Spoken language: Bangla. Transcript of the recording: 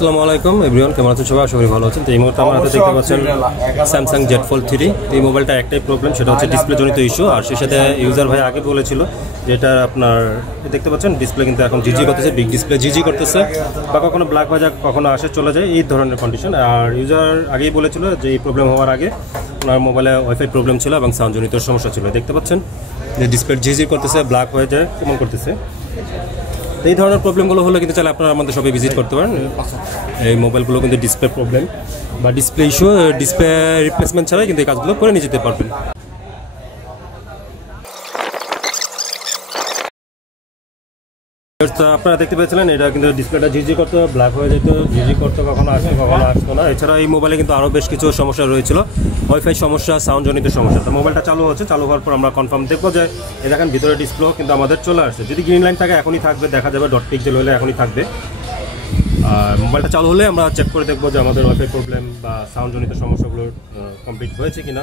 আসসালামু আলাইকুম এভরিওয়ান, কেমন আছেন সবাই? আশা করি ভালো আছেন। তো এই মুহূর্তে আমার হাতে দেখতে পাচ্ছেন স্যামসাং জেড ফোল্ড 3। এই মোবাইলটা একটাই প্রবলেম, সেটা হচ্ছে ডিসপ্লে জনিত ইস্যু। আর সেই সাথে ইউজার ভাই আগে বলেছিল যে এটা আপনার দেখতে পাচ্ছেন ডিসপ্লে কিন্তু এখন জিজি করতেছে, বিগ ডিসপ্লে জিজি করতেছে, বা কখনো ব্ল্যাক হয়ে যায়, কখনো আসে চলে যায়, এই ধরনের কন্ডিশন। আর ইউজার আগেই বলেছিল যে এই প্রবলেম হওয়ার আগে ওনার মোবাইলে ওয়াইফাই প্রবলেম ছিল এবং সাউন্ড জনিত সমস্যা ছিল। দেখতে পাচ্ছেন যে ডিসপ্লে জিজি করতেছে, ব্ল্যাক হয়ে যায়, কেমন করতেছে। তো এই ধরনের প্রবলেমগুলো হলে কিন্তু চাইলে আপনারা আমাদের সবাই ভিজিট করতে পারেন। এই মোবাইলগুলো কিন্তু ডিসপ্লে প্রবলেম বা ডিসপ্লে ইস্যু, ডিসপ্লে রিপ্লেসমেন্ট ছাড়াই কিন্তু এই কাজগুলো করে নিয়ে যেতে পারবেন। তো আপনারা দেখতে পেয়েছিলেন এটা কিন্তু ডিসপ্লেটা ঝিঝি করতো, ব্ল্যাক হয়ে যেত, ঝিঝি করতো, কখনো আসতো কখনো আসতো না। এছাড়া এই মোবাইলে কিন্তু আরও বেশ কিছু সমস্যা রয়েছিল, ওয়াইফাই সমস্যা, সাউন্ড জনিত সমস্যা। তো মোবাইলটা চালু হচ্ছে, চালু হওয়ার পর আমরা কনফার্ম দেখবো যে এই দেখেন ভিতরে ডিসপ্লে কিন্তু আমাদের চলে আসছে। যদি গ্রিন লাইন থাকে এখনই থাকবে, দেখা যাবে ডট পিক্সেল হলে এখনই থাকবে। আর মোবাইলটা চালু হলে আমরা চেক করে দেখবো যে আমাদের ওয়াইফাই প্রবলেম বা সাউন্ড জনিত সমস্যাগুলো কমপ্লিট হয়েছে কিনা।